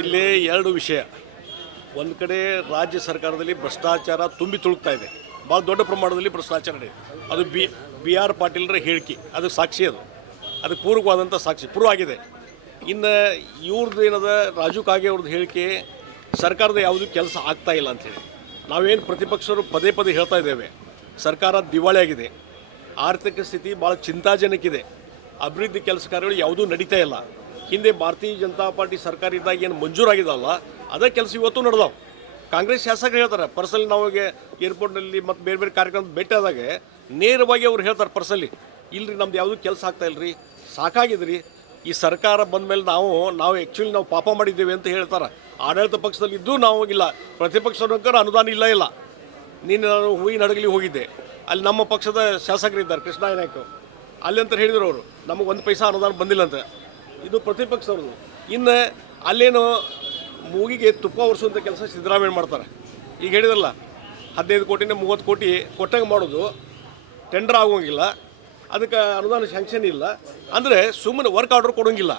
ಇಲ್ಲಿ ಎರಡು ವಿಷಯ. ಒಂದು ಕಡೆ ರಾಜ್ಯ ಸರ್ಕಾರದಲ್ಲಿ ಭ್ರಷ್ಟಾಚಾರ ತುಂಬಿ ತುಳುಕ್ತಾ ಇದೆ, ಭಾಳ ದೊಡ್ಡ ಪ್ರಮಾಣದಲ್ಲಿ ಭ್ರಷ್ಟಾಚಾರ ಇದೆ. ಅದು ಬಿ ಆರ್ ಪಾಟೀಲ್ರ ಹೇಳಿಕೆ, ಅದು ಸಾಕ್ಷಿ, ಅದಕ್ಕೆ ಪೂರಕವಾದಂಥ ಸಾಕ್ಷಿ ಪ್ರೂವ್ ಆಗಿದೆ. ಇನ್ನು ಇವ್ರದ್ದು ಏನದ ರಾಜು ಕಾಗೆ ಅವ್ರದ್ದು ಹೇಳಿಕೆ ಸರ್ಕಾರದ ಯಾವುದೂ ಕೆಲಸ ಆಗ್ತಾ ಇಲ್ಲ ಅಂಥೇಳಿ ನಾವೇನು ಪ್ರತಿಪಕ್ಷರು ಪದೇ ಪದೇ ಹೇಳ್ತಾ ಇದ್ದೇವೆ. ಸರ್ಕಾರ ದಿವಾಳಿಯಾಗಿದೆ, ಆರ್ಥಿಕ ಸ್ಥಿತಿ ಭಾಳ ಚಿಂತಾಜನಕ್ಕಿದೆ, ಅಭಿವೃದ್ಧಿ ಕೆಲಸ ಕಾರ್ಯಗಳು ಯಾವುದೂ ನಡೀತಾ ಇಲ್ಲ. ಹಿಂದೆ ಭಾರತೀಯ ಜನತಾ ಪಾರ್ಟಿ ಸರ್ಕಾರ ಇದ್ದಾಗ ಏನು ಮಂಜೂರಾಗಿದ್ದಾವಲ್ಲ ಅದೇ ಕೆಲಸ ಇವತ್ತು ನಡೆದಾವೆ. ಕಾಂಗ್ರೆಸ್ ಶಾಸಕರು ಹೇಳ್ತಾರೆ ಪರ್ಸಲ್ಲಿ ನಾವಾಗೆ ಏರ್ಪೋರ್ಟ್ನಲ್ಲಿ ಮತ್ತು ಬೇರೆ ಬೇರೆ ಕಾರ್ಯಕ್ರಮ ಭೇಟಿ ಆದಾಗ ನೇರವಾಗಿ ಅವ್ರು ಹೇಳ್ತಾರೆ ಪರ್ಸಲ್ಲಿ, ಇಲ್ಲರಿ ನಮ್ದು ಯಾವುದೂ ಕೆಲಸ ಆಗ್ತಾ ಇಲ್ಲರಿ, ಸಾಕಾಗಿದ್ರಿ, ಈ ಸರ್ಕಾರ ಬಂದ ಮೇಲೆ ನಾವು ಆ್ಯಕ್ಚುಲಿ ನಾವು ಪಾಪ ಮಾಡಿದ್ದೇವೆ ಅಂತ ಹೇಳ್ತಾರೆ. ಆಡಳಿತ ಪಕ್ಷದಲ್ಲಿ ಇದ್ದೂ ನಾವು ಇಲ್ಲ, ಪ್ರತಿಪಕ್ಷದಕ್ಕರ ಅನುದಾನ ಇಲ್ಲ. ನೀನು ನಾನು ಹೂವಿನ ಹಡಗಲಿ ಹೋಗಿದ್ದೆ, ಅಲ್ಲಿ ನಮ್ಮ ಪಕ್ಷದ ಶಾಸಕರಿದ್ದಾರೆ ಕೃಷ್ಣ ನಾಯ್ಕ, ಅಲ್ಲಿ ಅಂತ ಹೇಳಿದ್ರು ಅವರು, ನಮಗೆ ಒಂದು ಪೈಸಾ ಅನುದಾನ ಬಂದಿಲ್ಲ ಅಂತ. ಇದು ಪ್ರತಿಪಕ್ಷದವ್ರದ್ದು. ಇನ್ನು ಅಲ್ಲೇನು ಮೂಗಿಗೆ ತುಪ್ಪ ಒರೆಸುವಂಥ ಕೆಲಸ ಸಿದ್ದರಾಮಯ್ಯ ಮಾಡ್ತಾರೆ. ಈಗ ಹೇಳಿದ್ರಲ್ಲ 15 ಕೋಟಿನ 30 ಕೋಟಿ ಕೊಟ್ಟಂಗೆ ಮಾಡೋದು, ಟೆಂಡರ್ ಆಗೋಂಗಿಲ್ಲ, ಅದಕ್ಕೆ ಅನುದಾನ ಸ್ಯಾಂಕ್ಷನ್ ಇಲ್ಲ ಅಂದರೆ ಸುಮ್ಮನೆ ವರ್ಕ್ ಆರ್ಡರ್ ಕೊಡೋಂಗಿಲ್ಲ,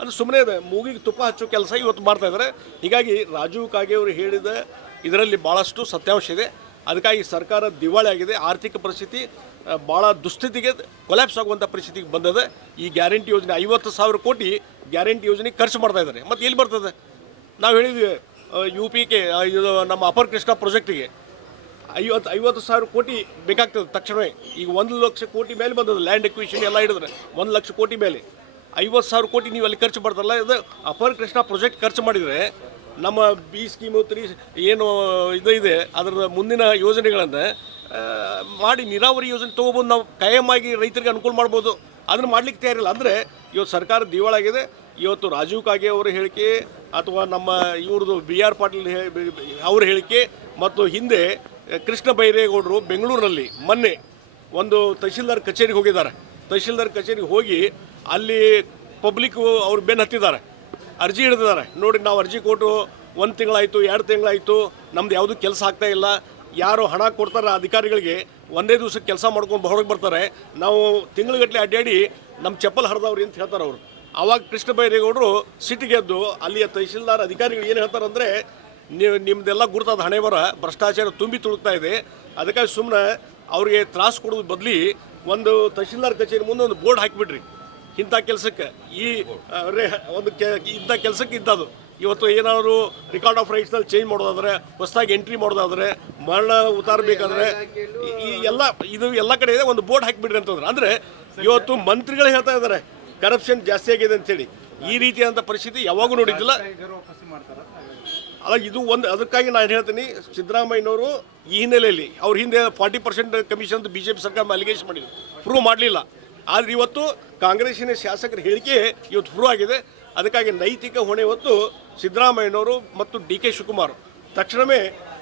ಅದು ಸುಮ್ಮನೆ ಮೂಗಿಗೆ ತುಪ್ಪ ಹಚ್ಚೋ ಕೆಲಸ ಇವತ್ತು ಮಾಡ್ತಾಯಿದ್ದಾರೆ. ಹೀಗಾಗಿ ರಾಜೀವ್ ಕಾಗೆ ಅವರು ಹೇಳಿದ ಇದರಲ್ಲಿ ಭಾಳಷ್ಟು ಸತ್ಯಾಂಶ ಇದೆ. ಅದಕ್ಕಾಗಿ ಸರ್ಕಾರ ದಿವಾಳಿ ಆಗಿದೆ, ಆರ್ಥಿಕ ಪರಿಸ್ಥಿತಿ ಭಾಳ ದುಸ್ಥಿತಿಗೆ ಕೊಲ್ಯಾಪ್ಸ್ ಆಗುವಂಥ ಪರಿಸ್ಥಿತಿಗೆ ಬಂದದೆ. ಈ ಗ್ಯಾರಂಟಿ ಯೋಜನೆ 50,000 ಕೋಟಿ ಗ್ಯಾರಂಟಿ ಯೋಜನೆ ಖರ್ಚು ಮಾಡ್ತಾಯಿದ್ದಾರೆ. ಮತ್ತು ಎಲ್ಲಿ ಬರ್ತದೆ? ನಾವು ಹೇಳಿದ್ವಿ UPK ಇದು ನಮ್ಮ ಅಪರ್ ಕೃಷ್ಣ ಪ್ರಾಜೆಕ್ಟಿಗೆ 50,000 ಕೋಟಿ ಬೇಕಾಗ್ತದೆ ತಕ್ಷಣವೇ. ಈಗ 1 ಲಕ್ಷ ಕೋಟಿ ಮೇಲೆ ಬಂದದ್ದು, ಲ್ಯಾಂಡ್ ಎಕ್ವಿಷನ್ ಎಲ್ಲ ಹಿಡಿದ್ರೆ 1 ಲಕ್ಷ ಕೋಟಿ ಮೇಲೆ 50,000 ಕೋಟಿ ನೀವು ಅಲ್ಲಿ ಖರ್ಚು ಮಾಡ್ತಾರಲ್ಲ, ಇದು ಅಪರ್ ಕೃಷ್ಣ ಪ್ರಾಜೆಕ್ಟ್ ಖರ್ಚು ಮಾಡಿದರೆ ನಮ್ಮ ಬಿ ಸ್ಕೀಮು 3 ಏನು ಇದೆ ಅದರ ಮುಂದಿನ ಯೋಜನೆಗಳನ್ನು ಮಾಡಿ ನೀರಾವರಿ ಯೋಜನೆ ತೊಗೊಬೋದು, ನಾವು ಕಾಯಮಾಗಿ ರೈತರಿಗೆ ಅನುಕೂಲ ಮಾಡ್ಬೋದು. ಅದನ್ನು ಮಾಡಲಿಕ್ಕೆ ತಯಾರಿಲ್ಲ. ಅಂದರೆ ಇವತ್ತು ಸರ್ಕಾರ ದಿವಾಳಾಗಿದೆ. ಇವತ್ತು ರಾಜೀವ್ ಕಾಗೆ ಅವರ ಹೇಳಿಕೆ ಅಥವಾ ನಮ್ಮ ಇವ್ರದ್ದು BR ಪಾಟೀಲ್ ಅವ್ರ ಹೇಳಿಕೆ ಮತ್ತು ಹಿಂದೆ ಕೃಷ್ಣ ಬೈರೇಗೌಡರು ಬೆಂಗಳೂರಿನಲ್ಲಿ ಮೊನ್ನೆ ಒಂದು ತಹಶೀಲ್ದಾರ್ ಕಚೇರಿಗೆ ಹೋಗಿದ್ದಾರೆ. ತಹಶೀಲ್ದಾರ್ ಕಚೇರಿಗೆ ಹೋಗಿ ಅಲ್ಲಿ ಪಬ್ಲಿಕ್ ಅವ್ರು ಬೆನ್ನು ಹತ್ತಿದ್ದಾರೆ, ಅರ್ಜಿ ಹಿಡಿದಿದ್ದಾರೆ. ನೋಡಿ ನಾವು ಅರ್ಜಿ ಕೊಟ್ಟು 1 ತಿಂಗಳಾಯಿತು, 2 ತಿಂಗಳಾಯಿತು, ನಮ್ದು ಯಾವುದೂ ಕೆಲಸ ಆಗ್ತಾ ಇಲ್ಲ. ಯಾರು ಹಣ ಕೊಡ್ತಾರೆ ಅಧಿಕಾರಿಗಳಿಗೆ ಒಂದೇ ದಿವಸಕ್ಕೆ ಕೆಲಸ ಮಾಡ್ಕೊಂಡು ಹೊರಗೆ ಬರ್ತಾರೆ, ನಾವು ತಿಂಗಳುಗಟ್ಟಲೆ ಅಡ್ಡಾಡಿ ನಮ್ಮ ಚಪ್ಪಲ್ ಹರಿದವ್ರಿ ಅಂತ ಹೇಳ್ತಾರೆ ಅವರು. ಆವಾಗ ಕೃಷ್ಣ ಬೈರೇಗೌಡರು ಸಿಟ್ಟಿಗೆದ್ದು ಅಲ್ಲಿಯ ತಹಶೀಲ್ದಾರ್ ಅಧಿಕಾರಿಗಳು ಏನು ಹೇಳ್ತಾರೆ ಅಂದರೆ, ನಿಮ್ಮದೆಲ್ಲ ಗುರುತಾದ ಹಣೆ ಬರ ಭ್ರಷ್ಟಾಚಾರ ತುಂಬಿ ತುಳುಕ್ತಾ ಇದೆ, ಅದಕ್ಕಾಗಿ ಸುಮ್ಮನೆ ಅವ್ರಿಗೆ ತ್ರಾಸು ಕೊಡೋದು ಬದಲಿ ಒಂದು ತಹಶೀಲ್ದಾರ್ ಕಚೇರಿ ಮುಂದೆ ಒಂದು ಬೋರ್ಡ್ ಹಾಕಿಬಿಡ್ರಿ, ಇಂಥ ಕೆಲಸಕ್ಕೆ ಇಂಥ ಕೆಲಸಕ್ಕೆ ಇದ್ದದು. ಇವತ್ತು ಏನಾದರೂ ರೆಕಾರ್ಡ್ ಆಫ್ ರೈಟ್ಸ್ನಲ್ಲಿ ಚೇಂಜ್ ಮಾಡೋದಾದರೆ, ಹೊಸದಾಗಿ ಎಂಟ್ರಿ ಮಾಡೋದಾದರೆ, ಮರಣ ಉತ್ತಾರಬೇಕಾದ್ರೆ ಈ ಎಲ್ಲ ಕಡೆ ಇದೆ, ಒಂದು ಬೋರ್ಡ್ ಹಾಕಿಬಿಡ್ರಿ ಅಂತಂದ್ರೆ. ಅಂದರೆ ಇವತ್ತು ಮಂತ್ರಿಗಳು ಹೇಳ್ತಾ ಇದ್ದಾರೆ ಕರಪ್ಷನ್ ಜಾಸ್ತಿ ಆಗಿದೆ ಅಂತೇಳಿ. ಈ ರೀತಿಯಾದಂಥ ಪರಿಸ್ಥಿತಿ ಯಾವಾಗೂ ನೋಡಿದ್ದಿಲ್ಲ. ಅಲ್ಲ, ಇದು ಒಂದು ಅದಕ್ಕಾಗಿ ನಾನು ಹೇಳ್ತೀನಿ, ಸಿದ್ದರಾಮಯ್ಯನವರು ಈ ಹಿನ್ನೆಲೆಯಲ್ಲಿ ಅವ್ರ ಹಿಂದೆ 40% ಕಮಿಷನ್ BJP ಸರ್ಕಾರ ಅಲಿಗೇಷನ್ ಮಾಡಿದ್ರು, ಪ್ರೂವ್ ಮಾಡಲಿಲ್ಲ. ಆದರೆ ಇವತ್ತು ಕಾಂಗ್ರೆಸ್ಸಿನ ಶಾಸಕರ ಹೇಳಿಕೆ ಇವತ್ತು ಪ್ರೂವ್ ಆಗಿದೆ. ಅದಕ್ಕಾಗಿ ನೈತಿಕ ಹೊಣೆ ಹೊತ್ತು ಸಿದ್ದರಾಮಯ್ಯನವರು ಮತ್ತು DK ಶಿವಕುಮಾರ್ ತಕ್ಷಣವೇ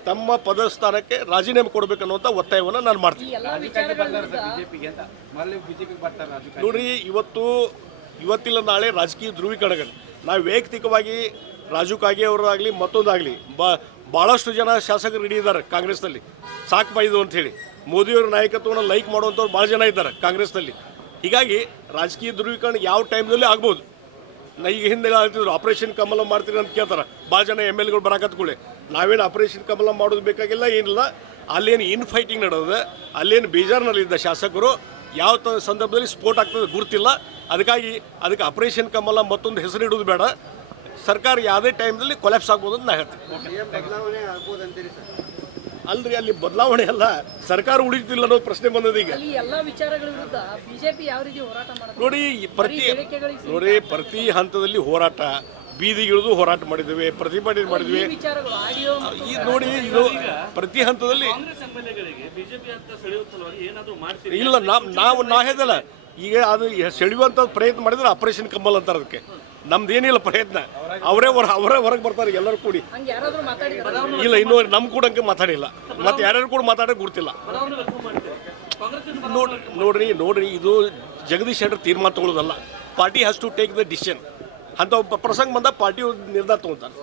ತಮ್ಮ ಪದಸ್ಥಾನಕ್ಕೆ ರಾಜೀನಾಮೆ ಕೊಡಬೇಕನ್ನುವಂಥ ಒತ್ತಾಯವನ್ನು ನಾನು ಮಾಡ್ತೀನಿ. ನೋಡ್ರಿ, ಇವತ್ತಿಲ್ಲ ನಾಳೆ ರಾಜಕೀಯ ಧ್ರುವೀಕರಣ. ನಾವು ವೈಯಕ್ತಿಕವಾಗಿ ರಾಜು ಕಾಗೆ ಅವರಾಗಲಿ ಮತ್ತೊಂದಾಗಲಿ ಭಾಳಷ್ಟು ಜನ ಶಾಸಕರು ಹಿಡಿದಿದ್ದಾರೆ ಕಾಂಗ್ರೆಸ್ನಲ್ಲಿ, ಸಾಕು ಇದು ಅಂಥೇಳಿ. ಮೋದಿಯವರ ನಾಯಕತ್ವವನ್ನು ಲೈಕ್ ಮಾಡುವಂಥವ್ರು ಭಾಳ ಜನ ಇದ್ದಾರೆ ಕಾಂಗ್ರೆಸ್ನಲ್ಲಿ. ಹೀಗಾಗಿ ರಾಜಕೀಯ ಧ್ರುವೀಕರಣ ಯಾವ ಟೈಮ್ನಲ್ಲಿ ಆಗ್ಬೋದು. ಈಗ ಹಿಂದೆ ಆಗ್ತಿದ್ರು ಆಪರೇಷನ್ ಕಮಲ ಮಾಡ್ತೀರಿ ಅಂತ ಕೇಳ್ತಾರೆ ಭಾಳ ಜನ MLAಗಳು ಬರಾಕತ್ಕೊಳ್ಳಿ. ನಾವೇನು ಆಪರೇಷನ್ ಕಮಲ ಮಾಡೋದು ಬೇಕಾಗಿಲ್ಲ, ಏನಿಲ್ಲ. ಅಲ್ಲೇನು ಫೈಟಿಂಗ್ ನಡೆದಿದೆ, ಅಲ್ಲೇನು ಬೇಜಾರಿನಲ್ಲಿದ್ದ ಶಾಸಕರು ಯಾವ ಸಂದರ್ಭದಲ್ಲಿ ಸ್ಫೋಟ ಆಗ್ತದೆ ಗುರುತಿಲ್ಲ. ಅದಕ್ಕೆ ಆಪರೇಷನ್ ಕಮಲ ಮತ್ತೊಂದು ಹೆಸರು ಇಡೋದು ಬೇಡ. ಸರ್ಕಾರ ಯಾವುದೇ ಟೈಮ್ನಲ್ಲಿ ಕೊಲ್ಯಾಪ್ಸ್ ಆಗ್ಬೋದು ಅಂತ ನಾ ಹೇಳ್ತೀನಿ. ಅಲ್ರಿ, ಅಲ್ಲಿ ಬದಲಾವಣೆ ಅಲ್ಲ, ಸರ್ಕಾರ ಉಳಿತಿಲ್ಲ ಅನ್ನೋದು ಪ್ರಶ್ನೆ ಬಂದದ. ಈಗ ನೋಡಿ, ಪ್ರತಿ ಹಂತದಲ್ಲಿ ಹೋರಾಟ, ಬೀದಿಗಿಳಿದು ಹೋರಾಟ ಮಾಡಿದ್ದೇವೆ, ಪ್ರತಿಭಟನೆ ಮಾಡಿದ್ವಿ. ನೋಡಿ, ಇದು ಪ್ರತಿ ಹಂತದಲ್ಲಿ ಇಲ್ಲ. ನಾ ಹೇಳಿದಲ್ಲ, ಈಗ ಅದು ಸೆಳೆಯುವಂಥ ಪ್ರಯತ್ನ ಮಾಡಿದ್ರೆ ಆಪರೇಷನ್ ಕಮಲ್ ಅಂತಾರೆ. ಅದಕ್ಕೆ ನಮ್ದೇನಿಲ್ಲ ಪ್ರಯತ್ನ, ಅವರೇ ಹೊರಗೆ ಬರ್ತಾರೆ ಎಲ್ಲರೂ ಕೂಡಿ. ಇಲ್ಲ, ಇನ್ನೂ ನಮ್ಮ ಕೂಡ ಹಂಗೆ ಮಾತಾಡಿಲ್ಲ, ಮತ್ತು ಯಾರ್ಯಾರು ಕೂಡ ಮಾತಾಡೋಕೆ ಗುರ್ತಿಲ್ಲ. ನೋಡ್ರಿ, ಇದು ಜಗದೀಶ್ ಶೆಟ್ಟರ್ ತೀರ್ಮಾನ ತಗೊಳ್ಳೋದಲ್ಲ. Party has to take the decision. ಅಂಥ ಪ್ರಸಂಗ ಬಂದಾಗ ಪಾರ್ಟಿ ನಿರ್ಧಾರ ತಗೊಳ್ತಾರೆ.